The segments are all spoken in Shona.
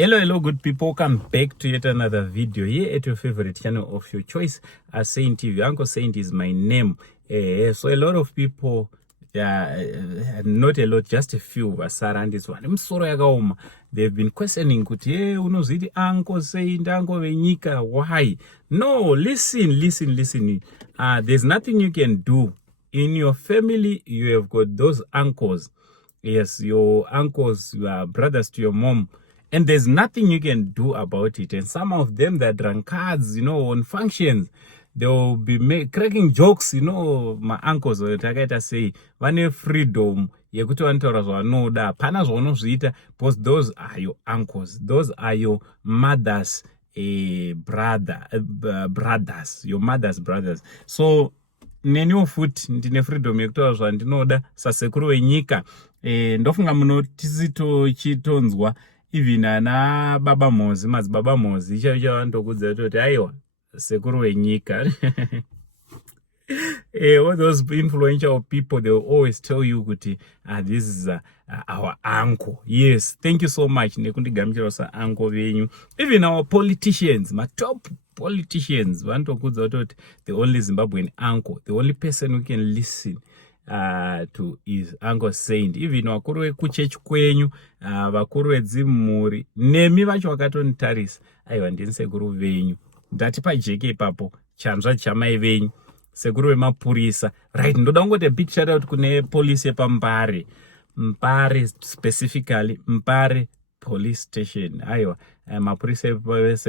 Hello, good people. Welcome back to yet another video here at your favorite channel of your choice, Saint TV. Uncle Saint is my name. So a lot of people, not a lot, just a few, vasara this one. They've been questioning, unozidi Uncle Saint, Uncle Venyika, why? No, listen. There's nothing you can do. In your family, you have got those uncles. Yes, your uncles, your brothers to your mom. And there's nothing you can do about it. And some of them, they're drunkards, on functions. They'll be cracking jokes, my uncles, takaita say, vane freedom, yekuti vanotaura zvavanoda, hapana zvaunozviita, because those are your uncles. Those are your mother's brothers, your mother's brothers. So, neniwo futi ndine freedom yekutaura zvandinoda sasekuru wenyika. Ndofunga munotisitonzwa even ana baba mozi, madzibaba mozi, icho vanotokudza kuti aiwa sekuru wenyika. All those influential people, they will always tell you kuti this is our uncle. Yes, thank you so much nekundigamuchira sa uncle venyu. Even our politicians, my top politicians, vanotokudza kuti the only Zimbabwean uncle, the only person who can listen to his Uncle Saint. Even vakuru vekuchechi kwenyu, vakuru vedzimhuri, nemi vacho vakatonitarisa, aiwa ndini sekuru venyu. Ndati pajeke ipapo, chanzva chamai venyu, sekuru vemapurisa. Right, ndoda kungoti a big shout out kune police yepaMbare. Mbare specifically, Mbare police station. Aiwa, mapurisa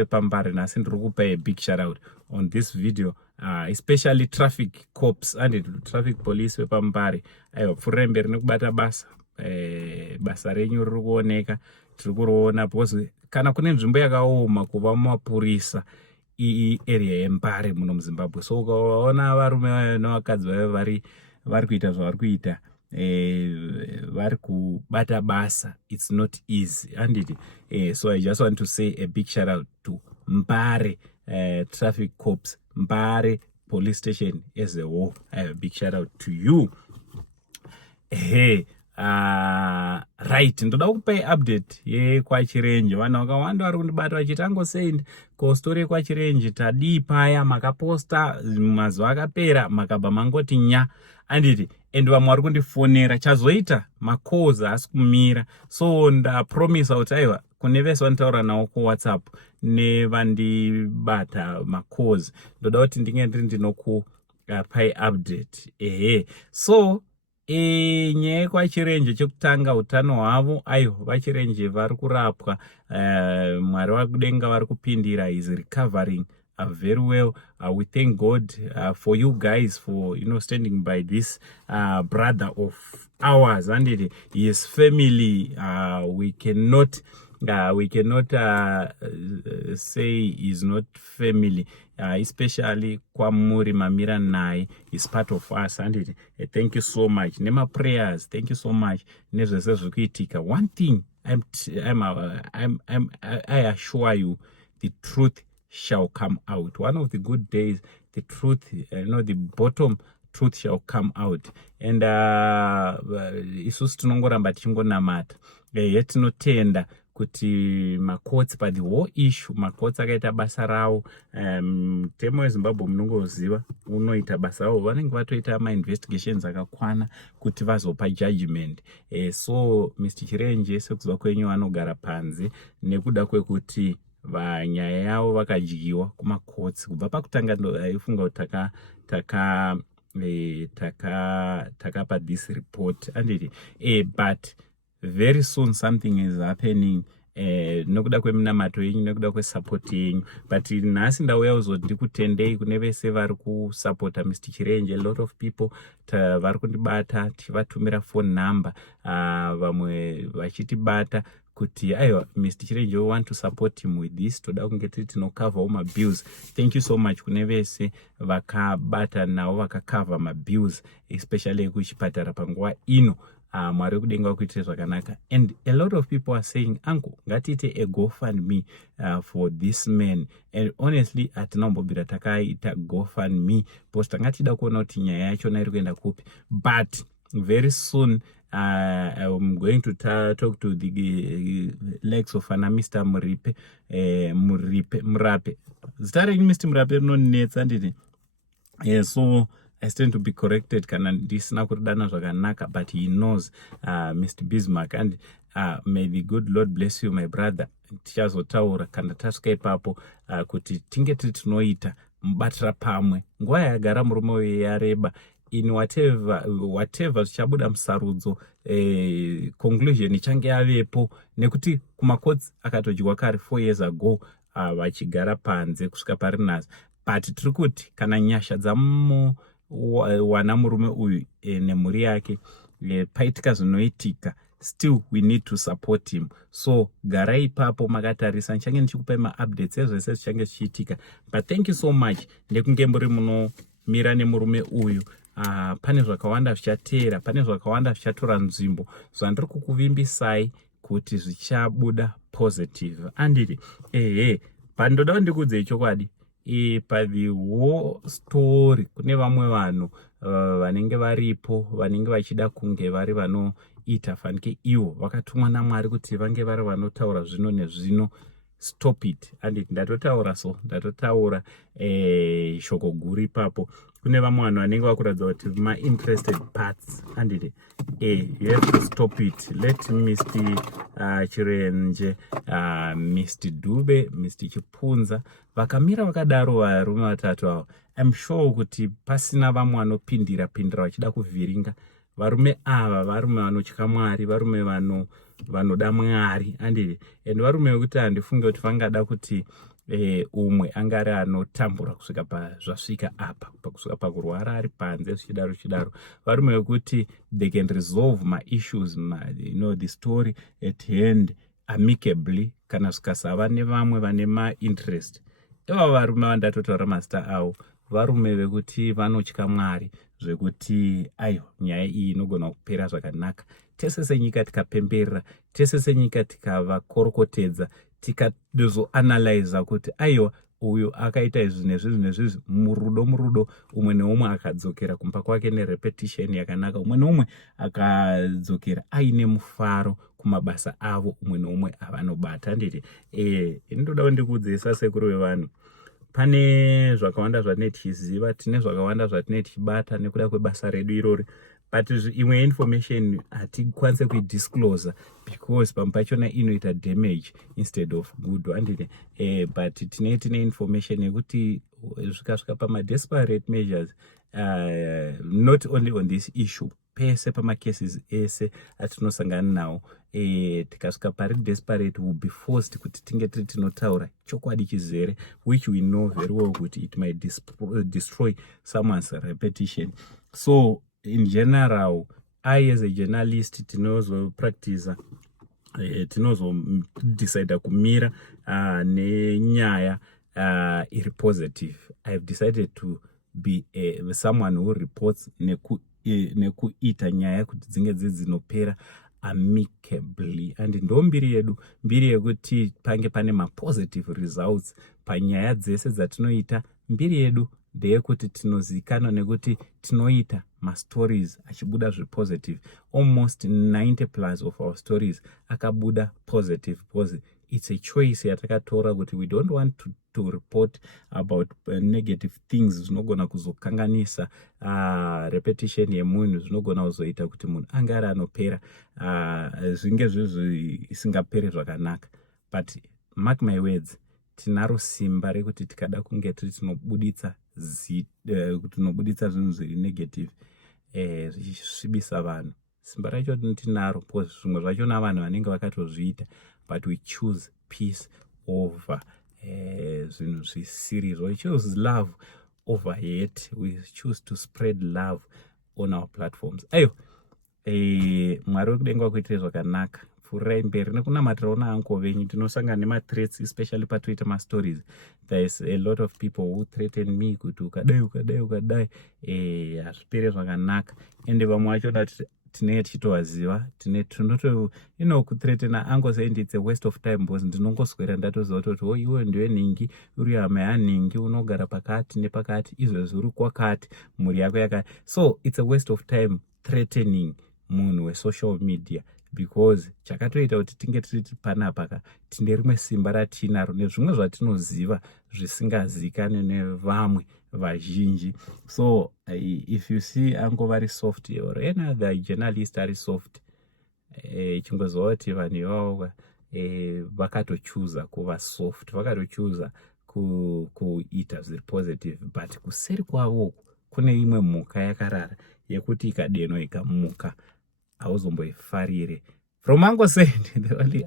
epaMbare, nasi ndiri kupa a big shout out on this video. Especially traffic cops and traffic police wepaMbare. Aiwa, pfuurai mberi nekubata basa. Basa renyu riri kuoneka, tiri kuriona, because kana kune nzvimbo yakaoma kuva mapurisa area yeMbare muno muZimbabwe. So ukaona varume nevakadzi vave vari kuita zvavari kuita, vari kubata basa, it's not easy, and so I just want to say a big shout out to Mbare traffic cops, Mbare police station as a whole. I have a big shout out to you. Right, ndoda kupai update yekwaChirenje. Vanhu vakawanda vari kundibata vachiti Uncle Saint, ko story yekwaChirenje tadii paya, makaposta mazuva akapera makabva mangoti nya, anditi and vamwe vari kundifonera chazoita makoza haasi kumira. So ndapromisa kuti aiwa kune vese vanitaura navo kuWhatsApp nevandibata makozi, ndoda kuti ndinge ndinokupai update. So nyaya yekwaChirenje chekutanga, utano hwavo, aiwa vaChirenje vari kurapwa, Mwari wakudenga vari kupindira, is recovering very well. We thank God for you guys for standing by this brother of ours, and his family. We cannot say is not family, especially Kwamuri Mamira Nai is part of us, and thank you so much. Nema prayers, thank you so much. One thing I assure you, the truth shall come out. One of the good days, the truth, the bottom truth shall come out. And isusu tinongoramba tichingonamata, yetinotenda kuti makotsi pa the whole issue, makotsi akaita basa ravo. Mutemo weZimbabwe munongoziva unoita basa ravo, vanenge vatoita ma-investigations akakwana kuti vazopa judgment. So Mr. Chirenje sekuziva kwenyu vanogara panze nekuda kwekuti nyaya yavo vakadyiwa kumakotsi. Kubva pakutanga aifunga kuti takapa this report, and but very soon something is happening, nokuda kweminamato yenyu, nokuda kwesupport yenyu. But nhasi ndauya kuzoti ndikutendei kune vese vari kusupporta Mr. Chirenje. A lot of people vari kundibata tichivatumira phone number, vamwe vachitibata kuti aiwa Mr. Chirenje, we want to support him with this, toda kunge tiri tinocover my bills. Thank you so much kune vese vakabata navo vakacover mabills, especially kuchipatara panguva ino. Mwari kudenga kuitira zvakanaka. And a lot of people are saying, Uncle, ngatiite a GoFundMe for this man. And honestly, atinombobira takaita GoFundMe, because tangatida kuona kuti nyaya yachona iri kuenda kupi. But very soon I'm going to talk to the legs of Mr. Murape. Starting Mr. Murape rinonetsa ndini. So I stand to be corrected kana ndisina kudana zvakanaka, but he knows Mr. Bismarck, and may the good Lord bless you my brother. Tichazotaura kana tasvika ipapo kuti tinge tinoita mubatira pamwe nguva yagara murume uyu yareba in whatever zvichabuda musarudzo, conclusion ichange yavepo, nekuti kumakotsi akatodyiwa kare 4 years ago vachigara panze kusvika pari nhasi. But tiri kuti kana nyasha dzamuwana murume uyu nemhuri yake paitika zvinoitika, still we need to support him. So garai ipapo makatarisa, nchange ndichikupai maupdates ezvese zvichange zvichiitika. But thank you so much nekunge muri munomira nemurume uyu. Pane zvakawanda zvichateera, pane zvakawanda zvichatora nzvimbo, zvandiri kukuvimbisai kuti zvichabuda positive. Andiri pandoda ndikuudzei chokwadi, the whole story kune vamwe vanhu vanenge varipo vanenge vachida kunge vari vanoita fanike ivo vakatumwa naMwari kuti vange vari vanotaura zvino nezvino. Stop it. And ndatotaura shoko guru ipapo. Kune vamwe vanhu vanenge vakuratidza kuti ma-interested parts. And you have to stop it. Let Mr. Chirenje, Mr. Dube, Mr. Chipunza vakamira vakadaro varume vatatu avo, I'm sure kuti pasina vamwe vanopindira vachida kuvhiringa. Varume ava varume vanotya Mwari, varume vanoda Mwari, and varume vekuti handifunge kuti vangada kuti umwe angari anotambura kusvika pazvasvika apa, kusvika pakurwara ari panze zvichidaro. Varume vekuti they can resolve my issues, the story at hand amicably kana zvikasava nevamwe vane ma-interest. Ivavo varume vandatotaura mazita avo, varume vekuti vanotya Mwari, zvekuti aiwa nyaya iyi inogona kupera zvakanaka. Tese senyika tikapemberera, tese senyika tikavakorokotedza, tikazoanalyza kuti aiwa uyu akaita izvi nezvizvi murudo, umwe neumwe akadzokera kumba kwake nerepetition yakanaka, umwe neumwe akadzokera aine mufaro kumabasa avo, umwe neumwe avanobata. Nditi ndinoda ndikuudzei sasekuru vevanhu, pane zvakawanda zvatinenge tichiziva, tine zvakawanda zvatinenge tichibata nekuda kwebasa redu irori, but imwe information hatikwanise kuidisclose because pamwe pachona inoita damage instead of good. And but tine information yekuti zvikasvika pama-desperate measures, not only on this issue, pese pamacases ese atinosangana nawo, tikasvika pari desperate, will be forced kuti tinge tiri tinotaura chokwadi chizere, which we know very well kuti it might destroy someone's reputation. So in general, I as a journalist tinozopractice, tinozodecide kumira nenyaya iri positive. I have decided to be someone who reports nekuita nyaya kuti dzinge dzinopera amicably. And ndo mbiri yedu, mbiri yekuti pange pane ma-positive results panyaya dzese dzatinoita. Mbiri yedu ndeyekuti tinozikanwa nekuti tinoita ma-stories achibuda zvipositive. Almost 90+ of our stories akabuda positive, because it's a choice yatakatora kuti we don't want to report about negative things zvinogona kuzokanganisa repetition yemunhu, zvinogona kuzoita kuti munhu ange ari anopera zvinge isingaperi zvakanaka. But mark my words, tinaro simba rekuti tikada kunge tiri tinobuditsa zvinhu zviri negative, zvichisvibisa vanhu, simba racho tinaro, because zvimwe zvachona vanhu vanenge vakatozviita, but we choose peace over zvinhu zvisiri. We choose love over hate. We choose to spread love on our platforms. Ayo Mwari wekudenga kuitire zvakanaka. Pfuurai mberi nekunamatira una anko venyu. Tinosangana nema-threats, especially patoita ma-stories. There is a lot of people who threaten me kuti ukadai hazvipere zvakanaka. Ende vamwe vacho tinenge tichitovaziva, kuthreatena ango saying it's a waste of time, because ndinongoswera ndatoziva kuti iwe ndiwe nhingi, uri hama yanhingi, unogara pakati nepakati, izvezvi uri kwakati, mhuri yako yakati. So it's a waste of time threatening munhu wesocial media, because chakatoita kuti tinge tiri panapa tine rimwe simba ratinaro nezvimwe zvatinoziva zvisingazivikanwe nevamwe vazhinji. So if you see Uncle very soft or any other journalist ari soft, chingozova kuti vanhu ivavo vakatochuza kuva soft, vakatochuza kuita zviri positive, but kuseri kwavo kune imwe mhuka yakarara yekuti ikadenwa ikamuka hauzomboifarire. From Uncle Saint, the only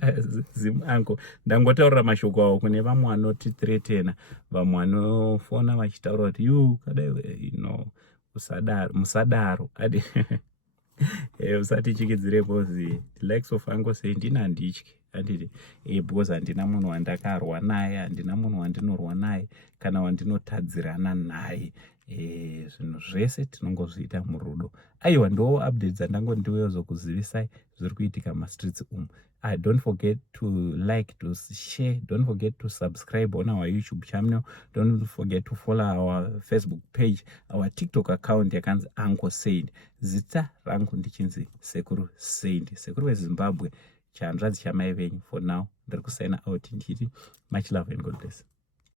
Zim Uncle, ndangotaurira mashoko avo kune vamwe vanotithreatena, vamwe vanofona vachitaura kuti musadaro adi usatichikidzire kozi likes of Uncle Saint inandityi anditi because handina munhu wandakarwa naye, handina munhu wandinorwa naye kana wandinotadzirana naye. Zvinhu zvese tinongozviita murudo. Aiwa, ndo updates dzandango ndiwezokuzivisai zviri kuitika mastreets umu. Don't forget to like, to share, don't forget to subscribe on our YouTube channel, don't forget to follow our Facebook page, our TikTok account yakanzi Uncle Saint. Zita rangu ndichinzi Sekuru Saint, Sekuru weZimbabwe, chanzvadzi chamai venyu. For now, ndiri kusign out ndichiti much love and God bless.